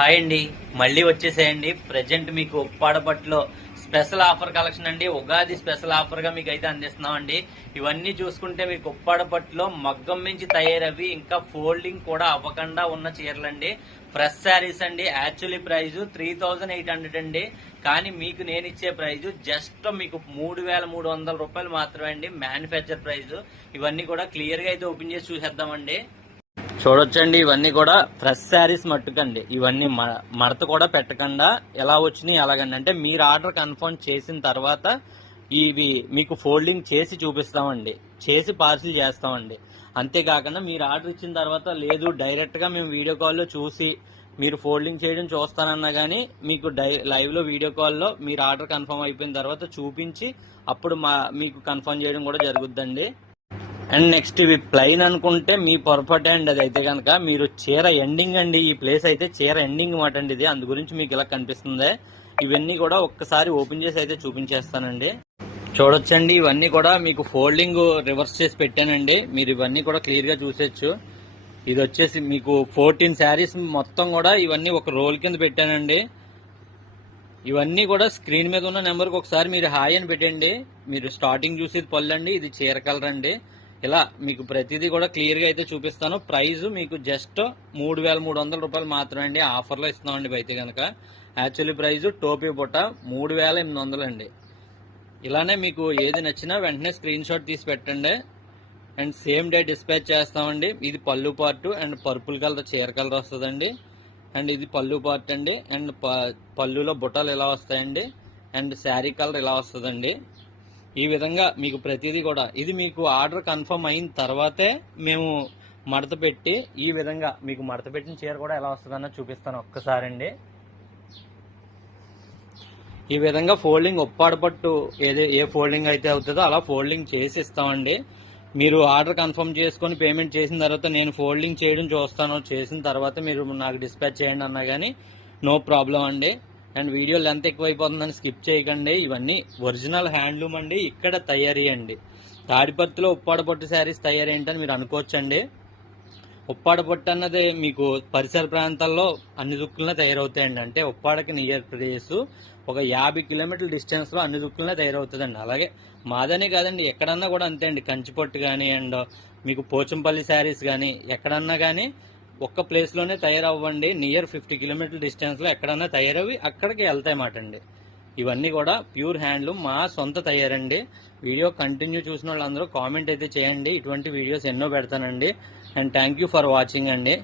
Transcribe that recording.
Hi అండి, మళ్ళీ వచ్చేసేయండి. ప్రజెంట్ మీకు ఉప్పాడపట్లో స్పెషల్ ఆఫర్ కలెక్షన్ అండి. ఉగాది స్పెషల్ ఆఫర్ గా మీకు అయితే అందిస్తున్నామండి. ఇవన్నీ చూసుకుంటే మీకు ఉప్పాడపట్లో మగ్గం నుంచి తయారవి ఇంకా ఫోల్డింగ్ కూడా అవ్వకుండా ఉన్న చీరలండి. ఫ్రెష్ శారీస్ అండి. యాక్చువల్లీ ప్రైస్ 3800 అండి. కానీ మీకు నేను ఇచ్చే ప్రైస్ జస్ట్ మీకు 3300 రూపాయలు మాత్రమే అండి. Manufacture price. ఇవన్నీ కూడా క్లియర్ గా అయితే ఓపెన్ చేసి చూసేద్దామండి. చూడొచ్చండి, ఇవన్నీ కూడా ఫ్రెష్ శారీస్ మట్టుకండి. ఇవన్నీ మడత కూడా పెట్టకుండా ఎలా వచ్చినాయి అలాగండి. అంటే మీరు ఆర్డర్ కన్ఫర్మ్ చేసిన తర్వాత ఇవి మీకు ఫోల్డింగ్ చేసి చూపిస్తామండి, చేసి పార్సిల్ చేస్తామండి. అంతేకాకుండా మీరు ఆర్డర్ ఇచ్చిన తర్వాత లేదు డైరెక్ట్గా మేము వీడియో కాల్లో చూసి మీరు ఫోల్డింగ్ చేయడం చూస్తానన్నా కానీ మీకు లైవ్లో వీడియో కాల్లో మీరు ఆర్డర్ కన్ఫర్మ్ అయిపోయిన తర్వాత చూపించి అప్పుడు మీకు కన్ఫర్మ్ చేయడం కూడా జరుగుద్దండి. అండ్ నెక్స్ట్ ఇవి ప్లెయిన్ అనుకుంటే మీ పొరపాటే అండి. అది అయితే కనుక మీరు చీర ఎండింగ్ అండి. ఈ ప్లేస్ అయితే చీర ఎండింగ్ మాట అండి ఇది. అందు గురించి మీకు ఇలా కనిపిస్తుంది. ఇవన్నీ కూడా ఒక్కసారి ఓపెన్ చేసి అయితే చూపించేస్తానండి. చూడొచ్చండి, ఇవన్నీ కూడా మీకు ఫోల్డింగ్ రివర్స్ చేసి పెట్టానండి. మీరు ఇవన్నీ కూడా క్లియర్ గా చూసేచ్చు. ఇది వచ్చేసి మీకు 14 శారీస్ మొత్తం కూడా ఇవన్నీ ఒక రోల్ కింద పెట్టానండి. ఇవన్నీ కూడా స్క్రీన్ మీద ఉన్న నెంబర్కి ఒకసారి మీరు హాయ్ అని పెట్టండి. మీరు స్టార్టింగ్ చూసేది పళ్ళు అండి, ఇది చీర కలర్ అండి. ఇలా మీకు ప్రతిదీ కూడా క్లియర్గా అయితే చూపిస్తాను. ప్రైస్ మీకు జస్ట్ 3300 రూపాయలు మాత్రమే అండి. ఆఫర్లో ఇస్తున్నామండి. అయితే కనుక యాక్చువల్లీ ప్రైస్ టోపీ బుట్ట 3800 అండి. ఇలానే మీకు ఏది నచ్చినా వెంటనే స్క్రీన్ షాట్ తీసి పెట్టండి. అండ్ సేమ్ డే డిస్పాచ్ చేస్తామండి. ఇది పళ్ళు పార్ట్ అండ్ పర్పుల్ కలర్ చీర కలర్ వస్తుందండి. అండ్ ఇది పళ్ళు పార్ట్ అండి. అండ్ పళ్ళులో బుట్టలు ఇలా వస్తాయండి. అండ్ శారీ కలర్ ఇలా వస్తుందండి. ఈ విధంగా మీకు ప్రతిదీ కూడా ఇది మీకు ఆర్డర్ కన్ఫర్మ్ అయిన తర్వాతే మేము మడత పెట్టి ఈ విధంగా మీకు మడత పెట్టిన చీర కూడా ఎలా వస్తుందన్న చూపిస్తాను ఒక్కసారి అండి. ఈ విధంగా ఫోల్డింగ్ ఉప్పాడపట్టు ఏ ఫోల్డింగ్ అయితే అవుతుందో అలా ఫోల్డింగ్ చేసి ఇస్తామండి. మీరు ఆర్డర్ కన్ఫర్మ్ చేసుకొని పేమెంట్ చేసిన తర్వాత నేను ఫోల్డింగ్ చేయడం చూస్తాను. చేసిన తర్వాత మీరు నాకు డిస్పాచ్ చేయండి అన్నా కానీ నో ప్రాబ్లం అండి. అండ్ వీడియో లెంత్ ఎక్కువైపోతుందని స్కిప్ చేయకండి. ఇవన్నీ ఒరిజినల్ హ్యాండ్లూమ్ అండి, ఇక్కడ తయారీ అండి. తాడిపత్రిలో ఉప్పాడపట్టు శారీస్ తయారీ ఏంటని మీరు అనుకోవచ్చండి. ఉప్పాడపట్టు అన్నది మీకు పరిసర ప్రాంతాల్లో అన్ని దుక్కులనే తయారవుతాయండి. అంటే ఉప్పాడకి నియర్ ప్లేస్ ఒక 50 కిలోమీటర్ల డిస్టెన్స్లో అన్ని దుక్కులనే తయారవుతుందండి. అలాగే మాదనే కాదండి, ఎక్కడన్నా కూడా అంతే అండి. కంచిపట్టు కానీ అండ్ మీకు పోచంపల్లి శారీస్ కానీ ఎక్కడన్నా కానీ ఒక్క ప్లేస్లోనే తయారవ్వండి. నియర్ 50 కిలోమీటర్ల డిస్టెన్స్లో ఎక్కడన్నా తయారవి అక్కడికి వెళ్తాయన్నమాట అండి. ఇవన్నీ కూడా ప్యూర్ హ్యాండ్లూమ్, మా సొంత తయారండి. వీడియో కంటిన్యూ చూసిన వాళ్ళందరూ కామెంట్ అయితే చేయండి. ఇటువంటి వీడియోస్ ఎన్నో పెడతానండి. And thank you for watching అండి.